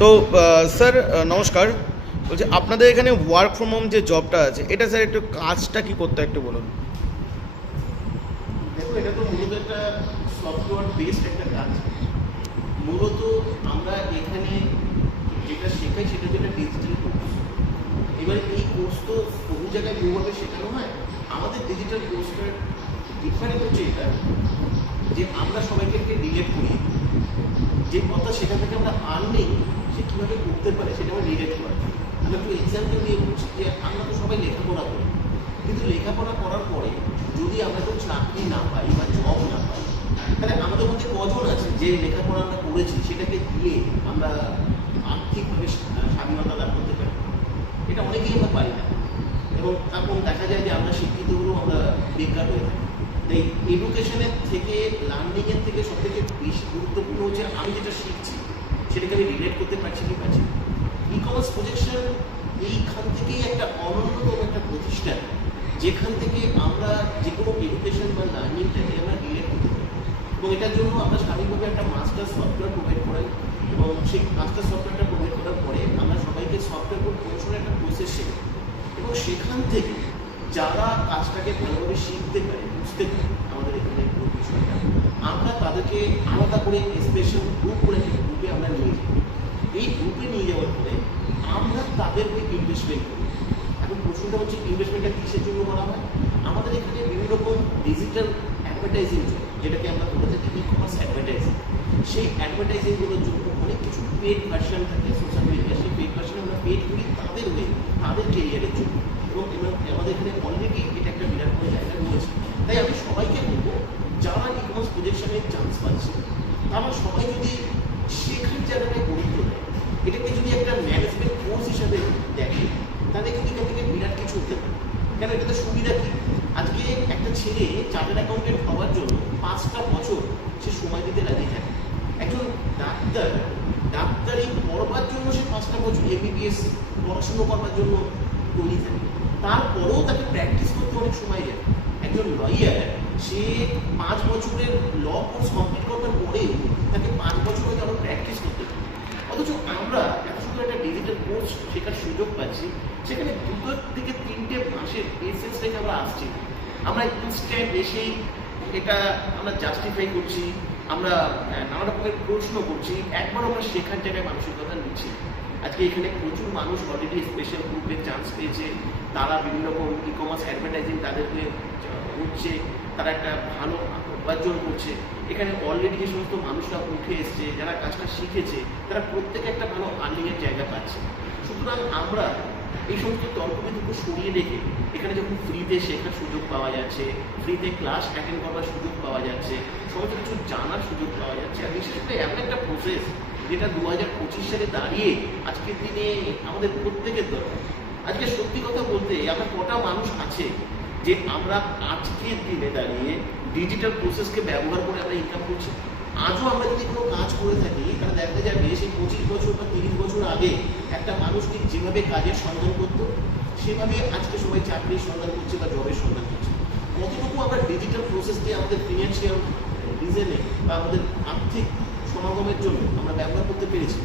তো স্যার নমস্কার, বলছি আপনাদের এখানে ওয়ার্ক ফ্রম হোম যে জবটা আছে এটা স্যার একটু কাজটা কি করতে একটু বলুন। দেখো, এটা তো মূলত একটা সফটওয়্যার বেসড একটা কাজ। মূলত আমরা এখানে যেটা শেখাই সেটা যেটা ডিজিটাল কোর্স। এবার এই কোর্স তো বহু জায়গায় বহুভাবে শেখানো হয়। আমাদের ডিজিটাল কোর্সটার ডিফারেন্ট হচ্ছে এটা যে আমরা সবাইকে রিলেট করি, যে কথা সেটা থেকে আমরা আর্নিং সে কীভাবে করতে পারে সেটা আমরা রিলেট করি। আমরা একটু এক্সাম্পল দিয়ে বলছি যে আমরা তো সবাই লেখাপড়া করি, কিন্তু লেখাপড়া করার পরে যদি আমরা কেউ চাকরি না পাই বা জব না পাই, তাহলে আমাদের মধ্যে কজন আছে যে লেখাপড়া আমরা করেছি সেটাকে দিয়ে আমরা আর্থিকভাবে স্বাধীনতা লাভ করতে পারি? এটা অনেকেই আমরা পারি না, এবং তখন দেখা যায় যে আমরা শিক্ষিত হলেও আমরা বেকার হয়ে থাকি। তাই এডুকেশনের থেকে, লার্নিংয়ের থেকে সবথেকে বেশি গুরুত্বপূর্ণ হচ্ছে আমি যেটা শিখছি সেটাকে আমি রিলেট করতে পারছি কি পারছি। ই কমার্স প্রজেকশন এইখান থেকেই একটা অনন্যতম একটা প্রতিষ্ঠান, যেখান থেকে আমরা যে কোনো এডুকেশন বা লার্নিংটাকে আমরা রিলেট করতে পারি। এবং এটার জন্য আমরা স্বাভাবিকভাবে একটা মাস্টার সফটওয়্যার প্রোভাইড করাই, এবং সেই মাস্টার সফটওয়্যারটা প্রোভাইড করার পরে আমরা সবাইকে সফটওয়্যার কোড প্রমোশনের একটা প্রসেস শেখাই, এবং সেখান থেকে যারা কাজটাকে ভালোভাবে শিখতে পারে, বুঝতে পারে আমাদের এখানে পুরো বিষয়টা, আমরা তাদেরকে আলাদা করে স্পেশাল গ্রুপ করে একটা গ্রুপে আমরা নিয়ে যাই। এই গ্রুপে নিয়ে যাওয়ার পরে আমরা তাদেরকে ইনভেস্টমেন্ট করি। এখন প্রশ্নটা হচ্ছে ইনভেস্টমেন্টটা কিসের জন্য করা হয়? আমাদের এখানে বিভিন্ন রকম ডিজিটাল অ্যাডভার্টাইজিং, যেটাকে আমরা বলে থাকি ই কমার্স অ্যাডভার্টাইজিং, সেই অ্যাডভার্টাইজিংগুলোর জন্য অনেক কিছু পেড ভার্সন থাকে সোশ্যাল মিডিয়া। সেই পেড ভার্সন আমরা পেড করি তাদের হয়ে, তাদের কেরিয়ারের জন্য, এবং আমাদের এখানে অলরেডি এটা একটা বিরাট বড় জায়গা রয়েছে। তাই আমি সবাইকে বলবো, যারা ই কমার্স প্রজেকশনের চান্স পাচ্ছে তারা সবাই যদি শেখার জায়গাটায় গুরুত্ব দেয়, এটাকে যদি একটা ম্যানেজমেন্ট কোর্স হিসাবে দেখে, তাহলে কিন্তু এখান থেকে বিরাট কিছু হতে পারে। কেন, এটাতে সুবিধা কী? আজকে একটা ছেলে চার্টার্ড অ্যাকাউন্টেন্ট হওয়ার জন্য 5টা বছর সে সময় দিতে লাগিয়ে থাকে। একজন ডাক্তারি পড়বার জন্য সে 5টা বছর এমবিবিএস পড়াশুনো করবার জন্য তৈরি থাকে, তারপরেও তাকে প্র্যাকটিস করতে অনেক সময় যায়। একজন লয়ার, সে 5 বছরের ল কোর্স কমপ্লিট করবার পরেও তাকে 5 বছর হয়তো আরও প্র্যাকটিস করতে পারে। অথচ আমরা এত সুন্দর একটা ডিজিটাল কোর্স শেখার সুযোগ পাচ্ছি, সেখানে 2 থেকে 3টে মাসের এসেন্স থেকে আমরা আসছি। আমরা ইনস্ট্যান্ট এসেই এটা আমরা জাস্টিফাই করছি, আমরা নানা রকমের প্রশ্ন করছি, একবার আমরা শেখার জায়গায় মানসিকতা নিচ্ছি। আজকে এখানে প্রচুর মানুষ অলরেডি স্পেশাল গ্রুপে চান্স পেয়েছে, তারা বিভিন্ন রকম ই কমার্স অ্যাডভার্টাইজিং তাদেরকে হচ্ছে, তারা একটা ভালো উপার্জন করছে। এখানে অলরেডি যে সমস্ত মানুষরা উঠে এসছে, যারা কাজটা শিখেছে, তারা প্রত্যেকে একটা ভালো আর্নিংয়ের জায়গা পাচ্ছে। সুতরাং আমরা এই সমস্ত তর্কবিতর্ক সরিয়ে রেখে এখানে যখন ফ্রিতে শেখার সুযোগ পাওয়া যাচ্ছে, ফ্রিতে ক্লাস অ্যাটেন্ড করবার সুযোগ পাওয়া যাচ্ছে, সমস্ত কিছু জানার সুযোগ পাওয়া যাচ্ছে, আর বিশেষ করে এমন একটা প্রসেস যেটা 2025 সালে দাঁড়িয়ে আজকের দিনে আমাদের প্রত্যেকের দরকার। আজকে সত্যি কথা বলতে আমরা কটা মানুষ আছে যে আমরা আজকের দিনে দাঁড়িয়ে ডিজিটাল প্রসেসকে ব্যবহার করে আমরা ইনকাম করছি? আজও আমরা যদি কোনো কাজ করে থাকি, তাহলে দেখা যাবে সেই 25 বছর বা 30 বছর আগে একটা মানুষ ঠিক যেভাবে কাজের সন্ধান করতো, সেভাবে আজকে সবাই চাকরির সন্ধান করছে বা জবের সন্ধান করছে। কতটুকু আমরা ডিজিটাল প্রসেস দিয়ে আমাদের ফিনান্সিয়াল রিজনে বা আমাদের আর্থিক সমাগমের জন্য আমরা ব্যবহার করতে পেরেছি?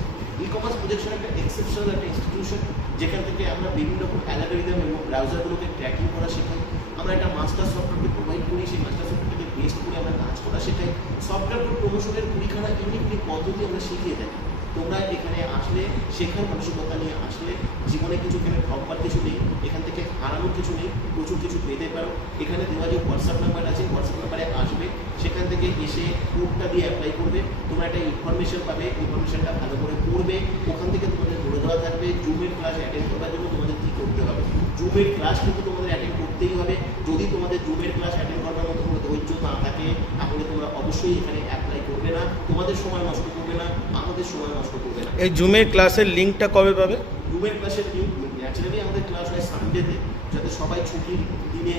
ই কমার্স প্রজেকশন একটা এক্সেপশনাল একটা ইনস্টিটিউশন, যেখান থেকে আমরা বিভিন্ন রকম অ্যালগরিদম এবং ব্রাউজারগুলোকে ট্র্যাকিং করা শেখাই। আমরা একটা মাস্টার সফটওয়্যারকে প্রোভাইড করি, সেই মাস্টার সফটওয়্যারকে বেস্ট করে আমরা কাজ করা শেখাই। সফটওয়্যার প্রমোশনের কুড়িখানা ইউনিক পদ্ধতি আমরা শিখিয়ে থাকি। তোমরা এখানে আসলে, শেখার মানসিকতা নিয়ে আসলে, জীবনে কিছু এখানে ঠকবার কিছু নেই, এখান থেকে হারানোর কিছু নেই, প্রচুর কিছু পেতে পারো। এখানে দেওয়া যে হোয়াটসঅ্যাপ নাম্বার আছে, হোয়াটসঅ্যাপ নাম্বারে আসবে, সেখান থেকে এসে কোডটা দিয়ে অ্যাপ্লাই করবে, তোমরা একটা ইনফরমেশন পাবে, ইনফরমেশনটা ভালো করে পড়বে। ওখান থেকে তোমাদের বলে দেওয়া থাকবে জুমের ক্লাস অ্যাটেন্ড করবার জন্য তোমাদের কী করতে হবে। জুমের ক্লাস কিন্তু তোমাদের অ্যাটেন্ড করতেই হবে। যদি তোমাদের জুমের ক্লাস অ্যাটেন্ড করবার মতো কোনো ধৈর্য না থাকে, তাহলে তোমরা অবশ্যই এখানে অ্যাপ্লাই করবে না, তোমাদের সময় নষ্ট করবে না, আমাদের সময় নষ্ট করবে না। এই জুমের ক্লাসের লিঙ্কটা কবে পাবে? জুমের ক্লাসের লিঙ্ক ন্যাচারালি আমাদের ক্লাস হয় সানডেতে, যাতে সবাই ছুটির দিনে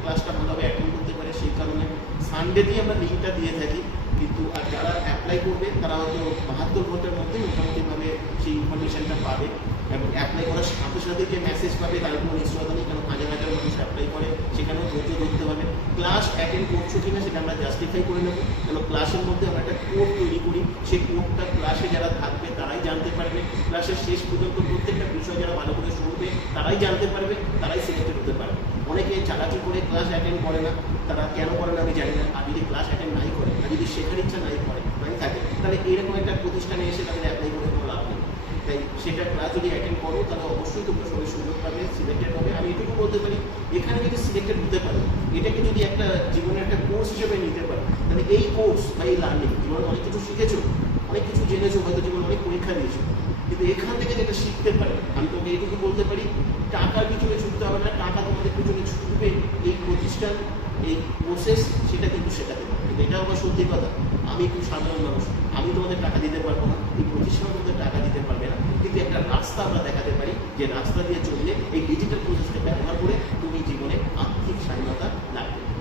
ক্লাসটা ভালোভাবে অ্যাটেন্ড করতে পারে, সেই কারণে সানডেতেই আমরা লিঙ্কটা দিয়ে থাকি। কিন্তু আর যারা অ্যাপ্লাই করবে তারা হয়তো 72 ঘন্টার মধ্যে মোটামুটিভাবে সেই ইনফরমেশনটা পাবে, এবং অ্যাপ্লাই করার সাথে সাথে যে মেসেজ পাবে তার কোনো নিশ্চয়তা নেই, কারণ হাজার হাজার মানুষ অ্যাপ্লাই করে, সেখানেও ধৈর্য ধরতে হবে। ক্লাস অ্যাটেন্ড করছো কিনা সেটা আমরা জাস্টিফাই করে নেবো, কেন ক্লাসের মধ্যে আমরা একটা কোড তৈরি করি, সেই কোডটা ক্লাসে যারা থাকবে তারাই জানতে পারবে, ক্লাসের শেষ পর্যন্ত প্রত্যেকটা বিষয় যারা ভালো করে শুনবে তারাই জানতে পারবে, তারাই সিলেক্টেড হতে পারবে। অনেকে চালাকি করে ক্লাস অ্যাটেন্ড করে না, তারা কেন করে না আমি জানি না। আর যদি ক্লাস অ্যাটেন্ড নাই করে, আর যদি শেখার ইচ্ছা নাই থাকে, তাহলে এরকম একটা প্রতিষ্ঠানে এসে তাদের অ্যাপ্লাই করে কোনো লাভ নেই। তাই সেটা ক্লাস যদি অ্যাটেন্ড করো তাহলে অবশ্যই তোমরা সবাই সুযোগ পাবে, সিলেক্টেড হবে। আমি এটুকু বলতে পারি, এখানে যদি সিলেক্টেড হতে পারো, এটাকে যদি একটা জীবনের একটা কোর্স হিসেবে নিতে পারো, তাহলে এই কোর্স বা এই লার্নিং জীবনে অনেক কিছু শিখেছো, অনেক কিছু জেনেছো, হয়তো জীবনে অনেক পরীক্ষা দিয়েছো, কিন্তু এখান থেকে যেটা শিখতে পারে, আমি তোমাকে এইটুকু বলতে পারি, টাকার পিছনে ছুটতে হবে না, টাকা তোমাদের পিছনে ছুটবে এই প্রতিষ্ঠান, এই প্রসেস সেটা কিন্তু শেখাতে পারে। কিন্তু এটা আমার সত্যি কথা, আমি একটু সাধারণ মানুষ, আমি তোমাদের টাকা দিতে পারবো না, এই প্রতিষ্ঠান তোমাদের টাকা দিতে পারবে না, কিন্তু একটা রাস্তা আমরা দেখাতে পারি, যে রাস্তা দিয়ে চললে এই ডিজিটাল প্রসেসকে ব্যবহার করে তুমি জীবনে আর্থিক স্বাধীনতা লাভ করবে।